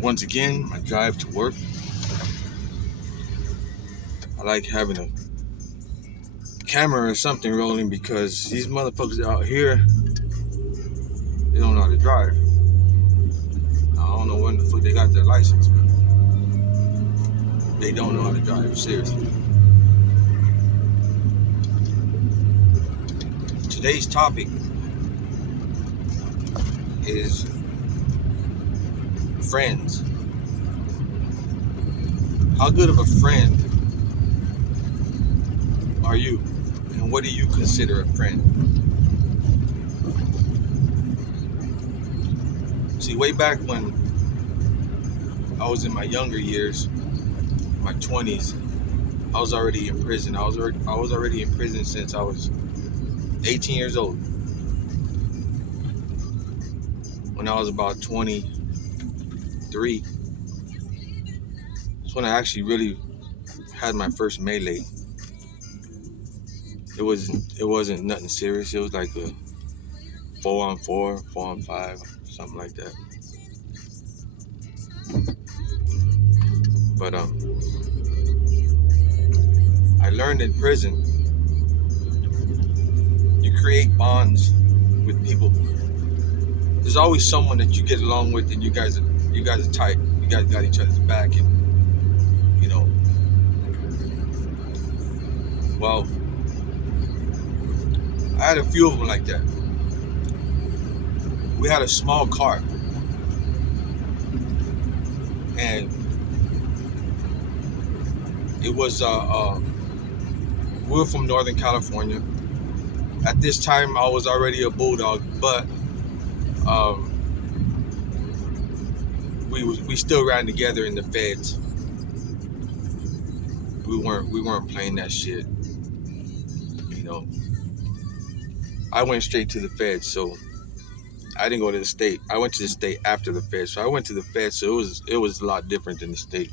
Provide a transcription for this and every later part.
Once again, my drive to work. I like having a camera or something rolling because these motherfuckers out here, they don't know how to drive. I don't know when the fuck they got their license, but they don't know how to drive, seriously. Today's topic is friends. How good of a friend are you? And what do you consider a friend? See, way back when I was in my younger years, my 20s, I was already in prison. I was already in prison since I was 18 years old. When I was about 23, that's when I actually really had my first melee. It wasn't nothing serious. It was like a 4-on-4, 4-on-5, something like that. But I learned in prison, you create bonds with people. There's always someone that you get along with, and you guys are tight. You guys got each other's back, and you know. Well, I had a few of them like that. We had a small car, and it was we were from Northern California. At this time, I was already a bulldog, but we still ran together in the feds. We weren't playing that shit. You know, I went straight to the feds, so I didn't go to the state. I went to the state after the feds. So I went to the feds, so it was a lot different than the state.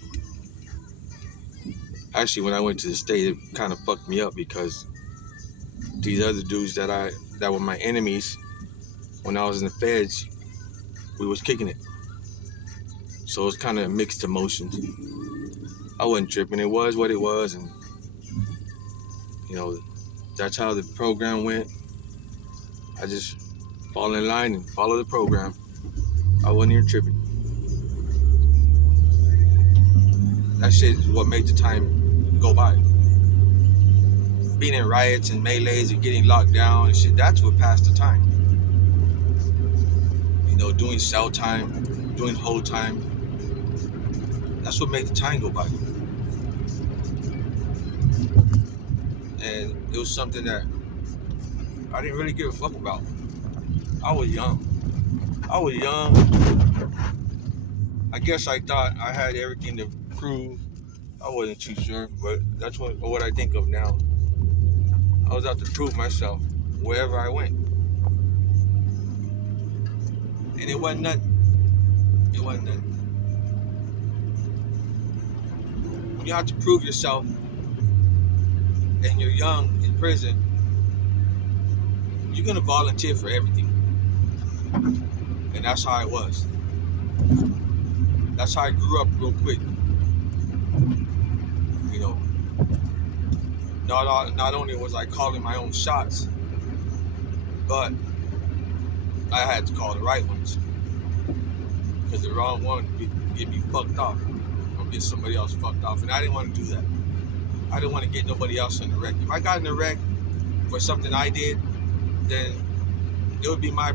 Actually, when I went to the state, it kind of fucked me up because these other dudes that were my enemies when I was in the feds, we was kicking it. So it was kind of mixed emotions. I wasn't tripping. It was what it was, and you know, that's how the program went. I just fall in line and follow the program. I wasn't even tripping. That shit is what made the time go by. Being in riots and melees and getting locked down and shit, that's what passed the time. You know, doing cell time, doing hold time. That's what made the time go by. And it was something that I didn't really give a fuck about. I was young. I guess I thought I had everything to prove. I wasn't too sure, but that's what I think of now. I was out to prove myself wherever I went. And it wasn't nothing. When you have to prove yourself and you're young in prison, you're going to volunteer for everything. And that's how it was. That's how I grew up real quick. You know, not only was I calling my own shots, but I had to call the right ones. Because the wrong one would get me fucked off or get somebody else fucked off. And I didn't want to do that. I didn't want to get nobody else in the wreck. If I got in the wreck for something I did, then it'll be my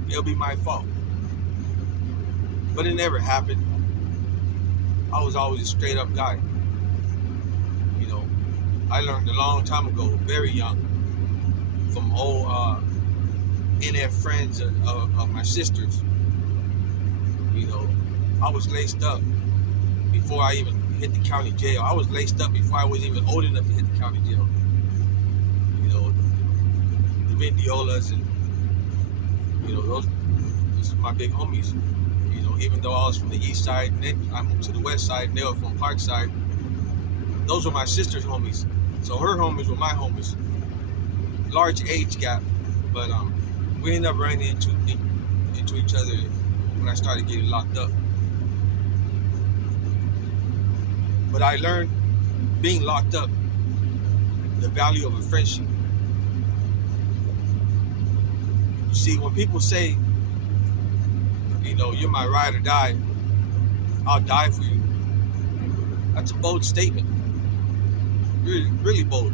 fault. But it never happened. I was always a straight up guy. You know, I learned a long time ago, very young, from old NF friends of my sisters. You know, I was laced up before I even hit the county jail. I was laced up before I was even old enough to hit the county jail. You know, the Vindiolas and, you know, those are my big homies. You know, even though I was from the east side and then I moved to the west side and they were from Parkside, those were my sister's homies. So her home is where my home is. Large age gap, but we ended up running into each other when I started getting locked up. But I learned being locked up the value of a friendship. You see, when people say, you're my ride or die, I'll die for you. That's a bold statement. Really, really bold.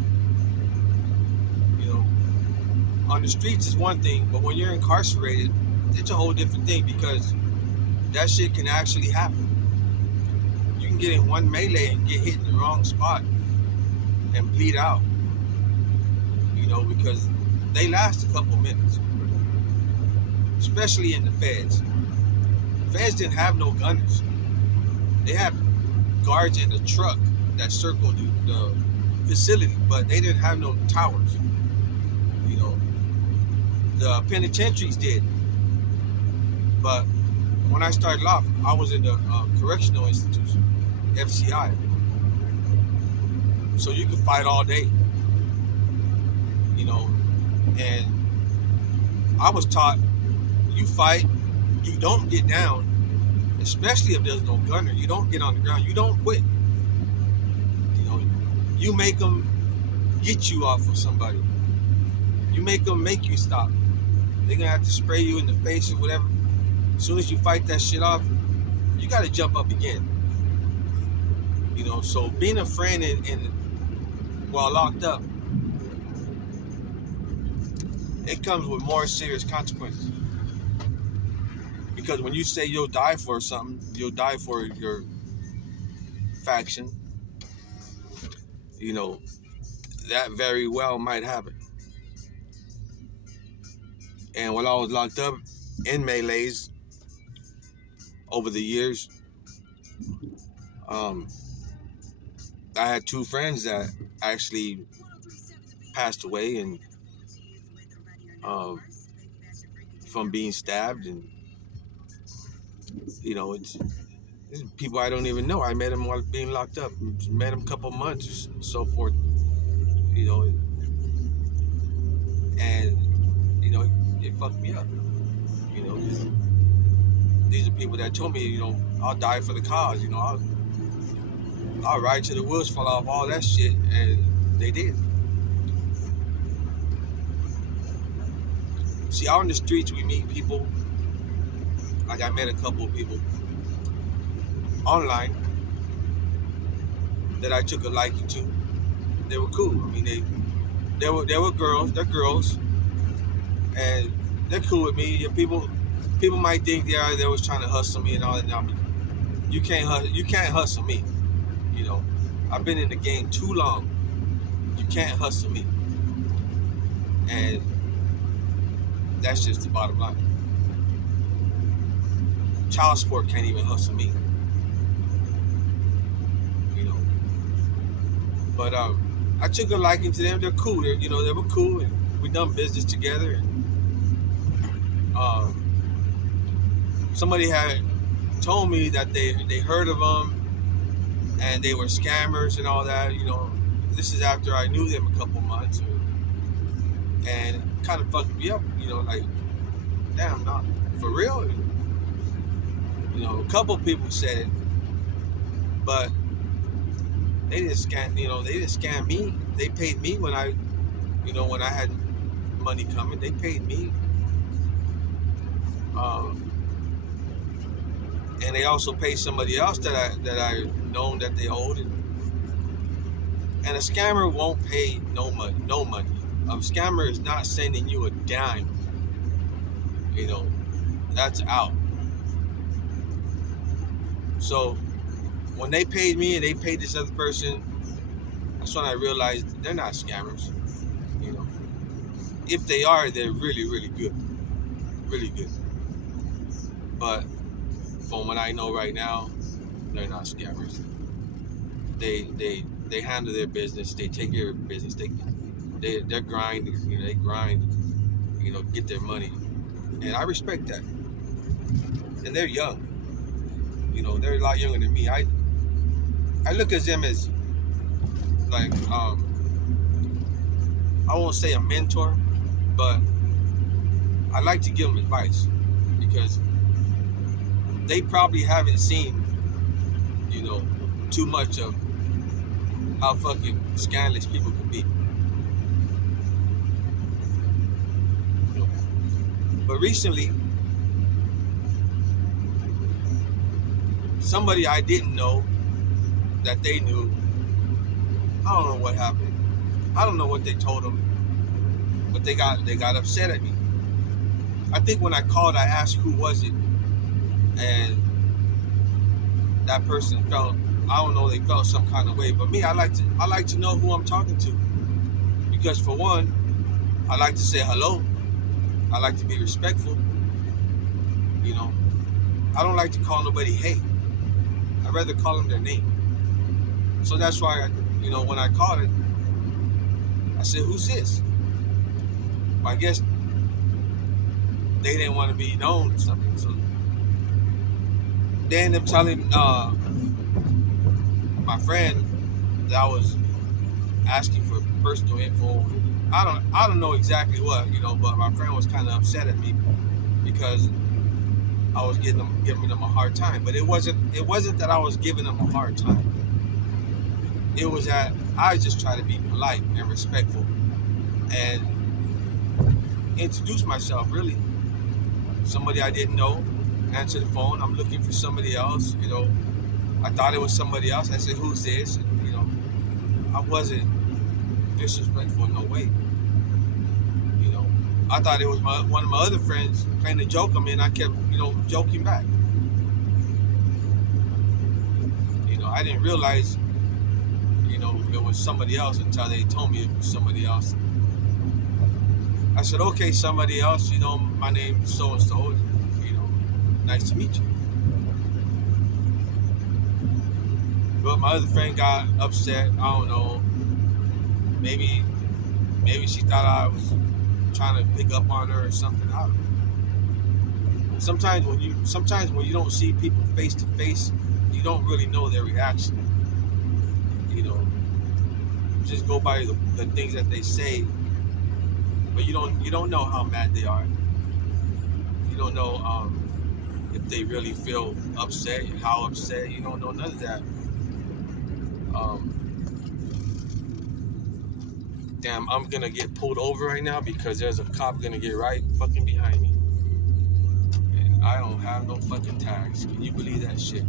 On the streets is one thing, but when you're incarcerated, it's a whole different thing because that shit can actually happen. You can get in one melee and get hit in the wrong spot and bleed out. Because they last a couple minutes. Especially in the feds. Feds didn't have no gunners. They had guards in the truck that circled the facility, but they didn't have no towers. The penitentiaries did. But when I started off, I was in the correctional institution, FCI. So you could fight all day. And I was taught, you fight, you don't get down, especially if there's no gunner. You don't get on the ground. You don't quit. You make them get you off of somebody. You make them make you stop. They're going to have to spray you in the face or whatever. As soon as you fight that shit off, you got to jump up again. So being a friend while locked up, it comes with more serious consequences. Because when you say you'll die for something, you'll die for your faction, that very well might happen. And while I was locked up in melees over the years, I had two friends that actually passed away and from being stabbed, and it's people I don't even know. I met them while being locked up. Met them a couple months, and so forth. And it fucked me up. These are people that told me, I'll die for the cause. I'll ride till the wheels fall off, all that shit, and they did. See, out in the streets, we meet people. Like I met a couple of people online that I took a liking to. They were cool. I mean, they were girls. They're girls, and they're cool with me. People might think they was trying to hustle me and all that. Now, you can't hustle me. I've been in the game too long. You can't hustle me, and that's just the bottom line. Child support can't even hustle me. But I took a liking to them. They're cool. They were cool, and we done business together. And somebody had told me that they heard of them and they were scammers and all that. This is after I knew them a couple months, and it kind of fucked me up. Like, damn, not for real. A couple people said it, but they didn't scam. They didn't scam me. They paid me when I had money coming. They paid me. And they also paid somebody else that I known that they owed. And a scammer won't pay no money. A scammer is not sending you a dime. That's out. So when they paid me and they paid this other person, that's when I realized they're not scammers. If they are, they're really, really good. Really good. But from what I know right now, they're not scammers. They handle their business. They take care of business. They're grinding. They grind. Get their money, and I respect that. And they're young. They're a lot younger than me. I look at them as like I won't say a mentor, but I like to give them advice because they probably haven't seen, you know, too much of how fucking scandalous people can be. You know? But recently, somebody I didn't know that they knew, I don't know what happened. I don't know what they told them, but they got upset at me. I think when I called, I asked who was it, and that person felt, I don't know, they felt some kind of way. But me, I like to know who I'm talking to, because for one, I like to say hello. I like to be respectful. You know, I don't like to call nobody hey. I'd rather call them their name. So that's why, when I called it, I said, "Who's this?" Well, I guess they didn't want to be known or something. So they ended up telling my friend that I was asking for personal info. I don't know exactly what, but my friend was kind of upset at me because I was giving them a hard time. But it wasn't that I was giving them a hard time. It was that I just try to be polite and respectful and introduce myself. Really, somebody I didn't know, answer the phone. I'm looking for somebody else. I thought it was somebody else. I said, "Who's this?" And, I wasn't disrespectful in no way. I thought it was one of my other friends playing a joke on me, and I kept, joking back. I didn't realize, it was somebody else until they told me it was somebody else. I said, "Okay, somebody else, my name's so-and-so, nice to meet you." But my other friend got upset. I don't know. Maybe she thought I was trying to pick up on her or something. I don't know. Sometimes when you don't see people face to face, you don't really know their reaction. Just go by the things that they say, but you don't know how mad they are. You don't know if they really feel upset, how upset. You don't know none of that. Damn, I'm gonna get pulled over right now because there's a cop gonna get right fucking behind me. And I don't have no fucking tags. Can you believe that shit?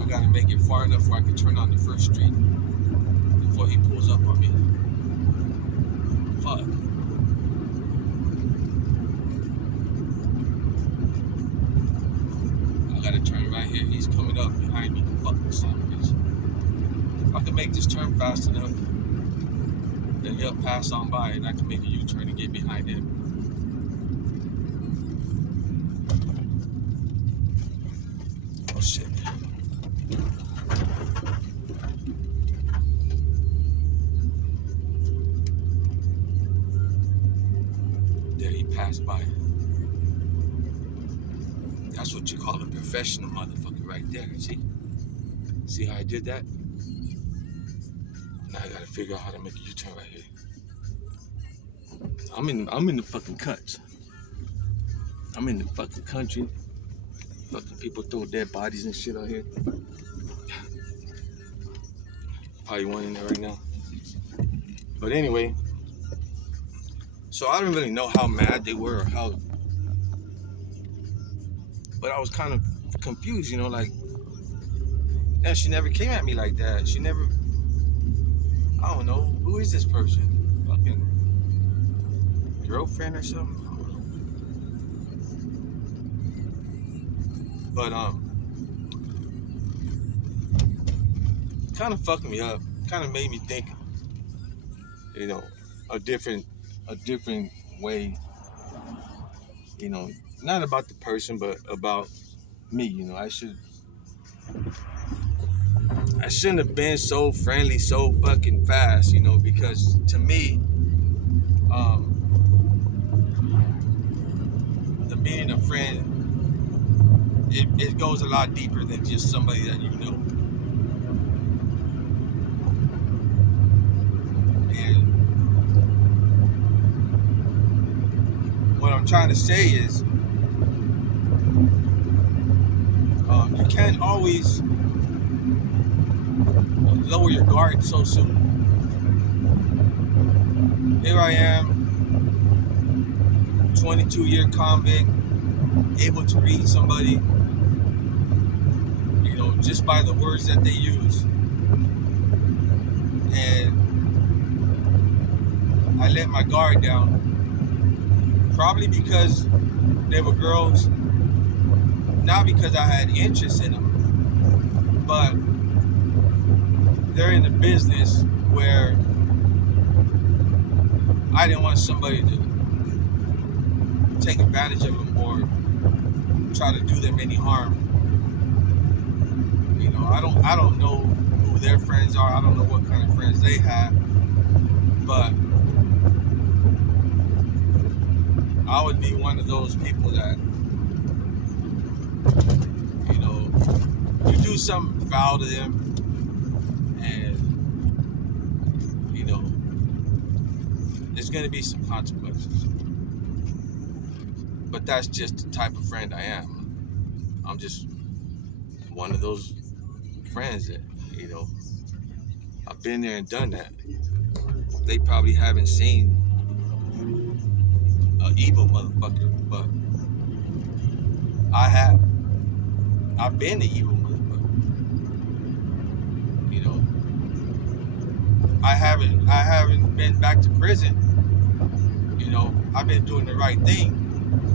I gotta make it far enough where I can turn on the first street before he pulls up on me. Fuck. I gotta turn right here. He's coming up behind me. Fuck this son of a bitch. If I can make this turn fast enough, then he'll pass on by and I can make a U-turn and get behind him. Oh shit. There, he passed by. That's what you call a professional motherfucker right there. See how I did that? Now I gotta figure out how to make a U-turn right here. I'm in the fucking cuts. I'm in the fucking country. Fucking people throw dead bodies and shit out here. Probably one in there right now. But anyway, so I don't really know how mad they were or how, but I was kind of confused, like, and she never came at me like that. She never, I don't know, who is this person? Fucking girlfriend or something? I don't know. But kind of fucked me up. Kind of made me think, a different way. Not about the person, but about me. I shouldn't have been so friendly so fucking fast. Because to me, the being a friend, it goes a lot deeper than just somebody that you know. I'm trying to say is, you can't always lower your guard so soon. Here I am, 22-year convict, able to read somebody, just by the words that they use. And I let my guard down, probably because they were girls, not because I had interest in them, but they're in a business where I didn't want somebody to take advantage of them or try to do them any harm. I don't know who their friends are. I don't know what kind of friends they have, but I would be one of those people that, you do something foul to them, and there's going to be some consequences. But that's just the type of friend I am. I'm just one of those friends that, I've been there and done that. They probably haven't seen an evil motherfucker, but I have. I've been the evil motherfucker. I haven't been back to prison. I've been doing the right thing,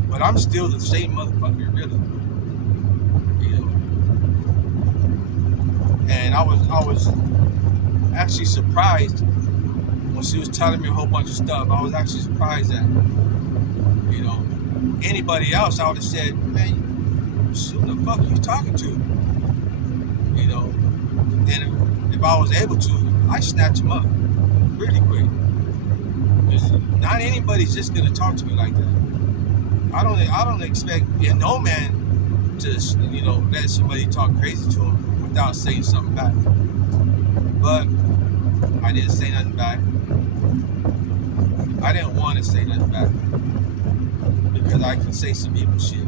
but I'm still the same motherfucker, really. And I was actually surprised when she was telling me a whole bunch of stuff. I was actually surprised that, anybody else, I would have said, man, who the fuck are you talking to? And if I was able to, I'd snatch him up really quick. Because not anybody's just gonna talk to me like that. I don't expect no man to let somebody talk crazy to him without saying something back. But I didn't say nothing back. I didn't want to say nothing back because I can say some evil shit.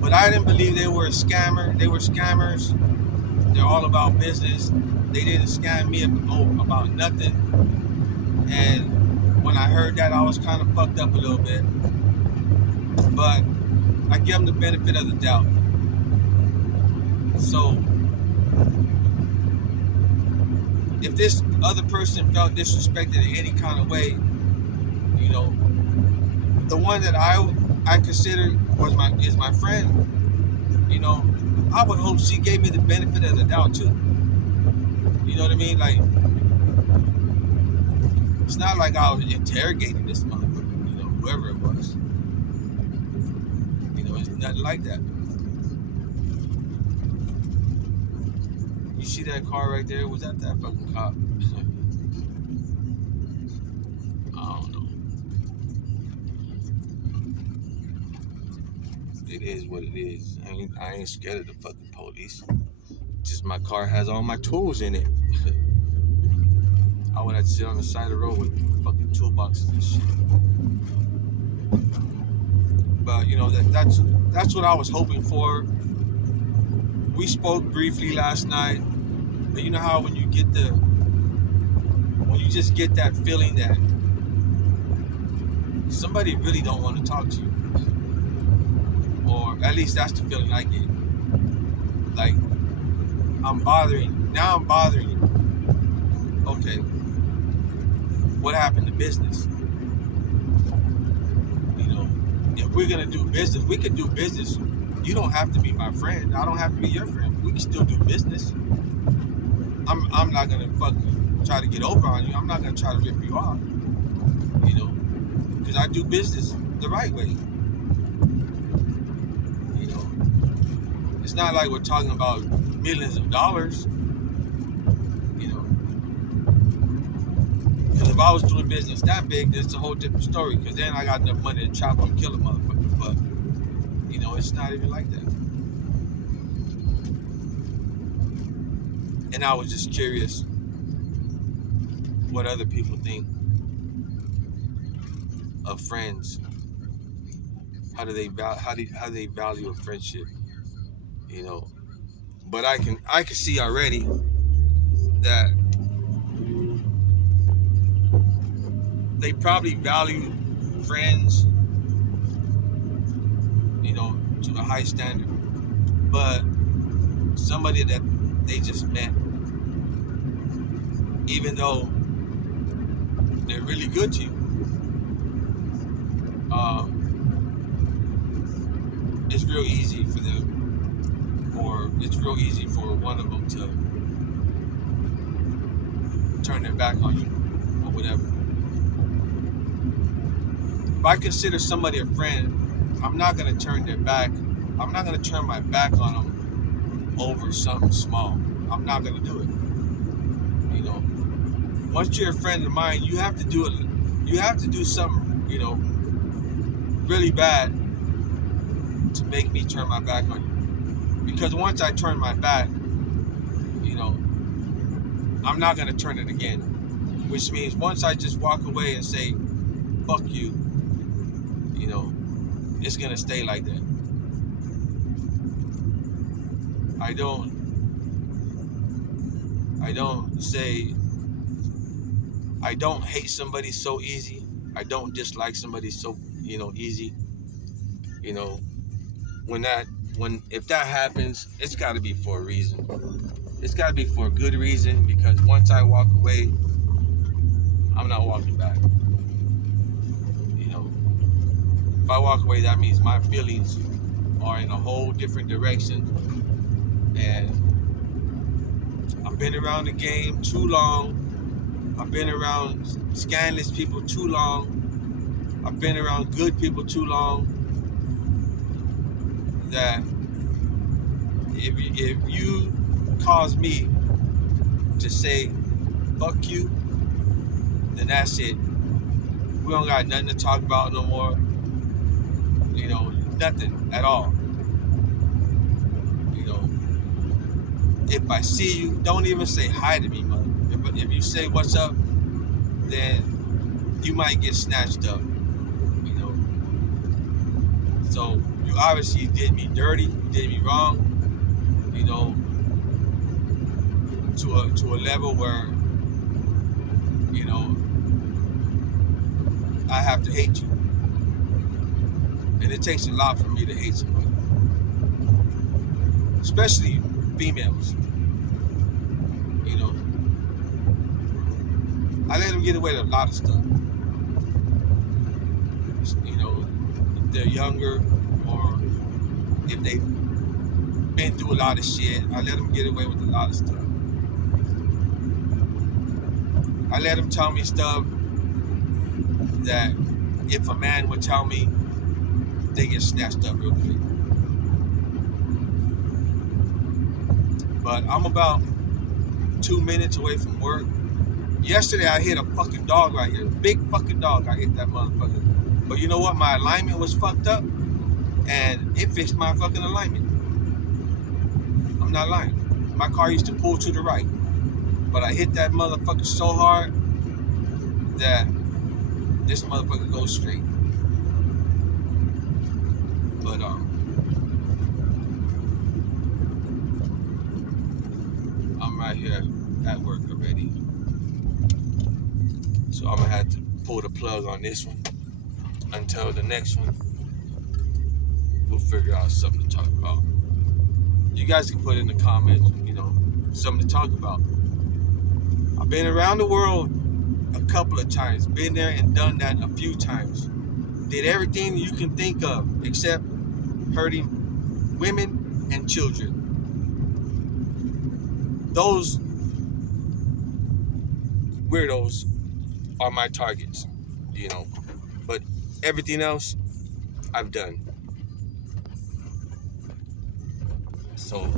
But I didn't believe they were a scammer. They were scammers. They're all about business. They didn't scam me about nothing. And when I heard that, I was kind of fucked up a little bit. But I give them the benefit of the doubt. So if this other person felt disrespected in any kind of way, the one that I consider is my friend, I would hope she gave me the benefit of the doubt too. You know what I mean? Like, it's not like I was interrogating this motherfucker, whoever it was. It's nothing like that. You see that car right there? Was that fucking cop? I don't know. It is what it is. I ain't scared of the fucking police. Just my car has all my tools in it. I would have to sit on the side of the road with fucking toolboxes and shit. But that's what I was hoping for. We spoke briefly last night, but you know how when you just get that feeling that somebody really don't want to talk to you, or at least that's the feeling I get. Like, I'm bothering you. Okay, what happened to business? If we're gonna do business, we could do business. You don't have to be my friend. I don't have to be your friend. We can still do business. I'm not gonna fucking try to get over on you. I'm not gonna try to rip you off. Because I do business the right way. It's not like we're talking about millions of dollars. Because if I was doing business that big, that's a whole different story. Because then I got enough money to chop and kill a motherfucker. But it's not even like that. And I was just curious what other people think. of friends. How do they value a friendship? You know, but I can see already that they probably value friends, to a high standard. But somebody that they just met, even though they're really good to you, it's real easy for them, or it's real easy for one of them to turn their back on you, or whatever. If I consider somebody a friend, I'm not gonna turn their back. I'm not gonna turn my back on them over something small. I'm not gonna do it. Once you're a friend of mine, you have to do it. You have to do something, really bad to make me turn my back on you. Because once I turn my back, I'm not gonna turn it again. Which means once I just walk away and say, "Fuck you," it's gonna stay like that. I don't say I don't hate somebody so easy. I don't dislike somebody so easy. You know, if that happens, it's got to be for a reason. It's got to be for a good reason, because once I walk away, I'm not walking back. If I walk away, that means my feelings are in a whole different direction, and I've been around the game too long. I've been around scandalous people too long. I've been around good people too long, that if you cause me to say "fuck you," then that's it. We don't got nothing to talk about no more. Nothing at all. If I see you, don't even say hi to me, mother. If you say "what's up," then you might get snatched up. So you obviously did me dirty, you did me wrong, to a level where, I have to hate you. And it takes a lot for me to hate somebody. Especially females. I let them get away with a lot of stuff. If they're younger, or if they've been through a lot of shit, I let them get away with a lot of stuff. I let them tell me stuff that if a man would tell me, they get snatched up real quick. But I'm about 2 minutes away from work. Yesterday I hit a fucking dog right here. Big fucking dog. I hit that motherfucker. But you know what? My alignment was fucked up, and it fixed my fucking alignment. I'm not lying. My car used to pull to the right, but I hit that motherfucker so hard that this motherfucker goes straight. But I'm right here at work already, so I'm gonna have to pull the plug on this one until the next one. We'll figure out something to talk about. You guys can put in the comments, something to talk about. I've been around the world a couple of times, been there and done that a few times. Did everything you can think of except hurting women and children. Those weirdos are my targets, but everything else I've done. So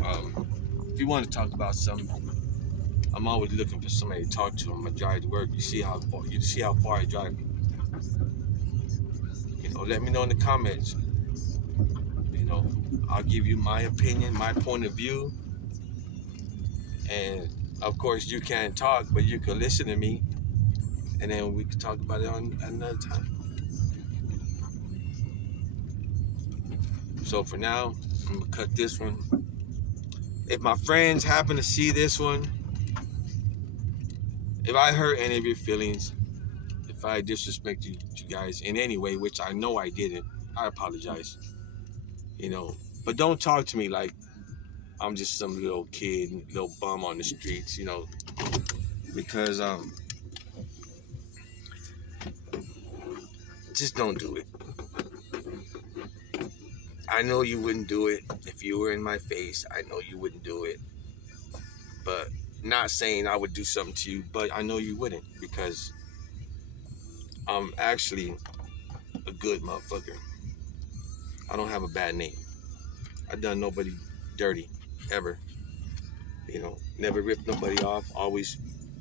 if you want to talk about something, I'm always looking for somebody to talk to. I'm gonna drive to work. You see how far I drive. Let me know in the comments. I'll give you my opinion, my point of view, and of course you can't talk, but you can listen to me, and then we can talk about it on another time. So for now, I'm gonna cut this one. If my friends happen to see this one, if I hurt any of your feelings, if I disrespect you guys in any way, which I know I didn't, I apologize. You know, but don't talk to me like I'm just some little kid, little bum on the streets. You know, because just don't do it. I know you wouldn't do it if you were in my face. I know you wouldn't do it, but not saying I would do something to you, but I know you wouldn't because I'm actually a good motherfucker. I don't have a bad name. I done nobody dirty ever. You know, never ripped nobody off. Always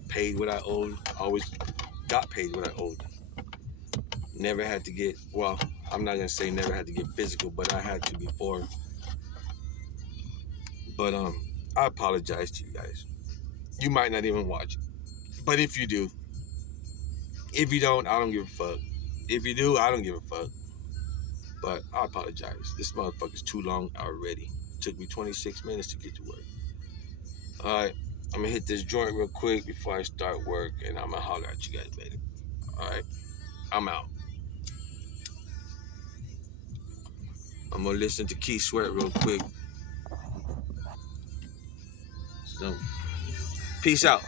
paid what I owed. Always got paid what I owed. Never had to get, well, I'm not gonna say never had to get physical, but I had to before. But I apologize to you guys. You might not even watch it, but if you do, if you don't, I don't give a fuck. If you do, I don't give a fuck. But I apologize. This motherfucker's too long already. It took me 26 minutes to get to work. All right, I'm gonna hit this joint real quick before I start work, and I'm gonna holler at you guys later. All right, I'm out. I'm gonna listen to Keith Sweat real quick. So, peace out.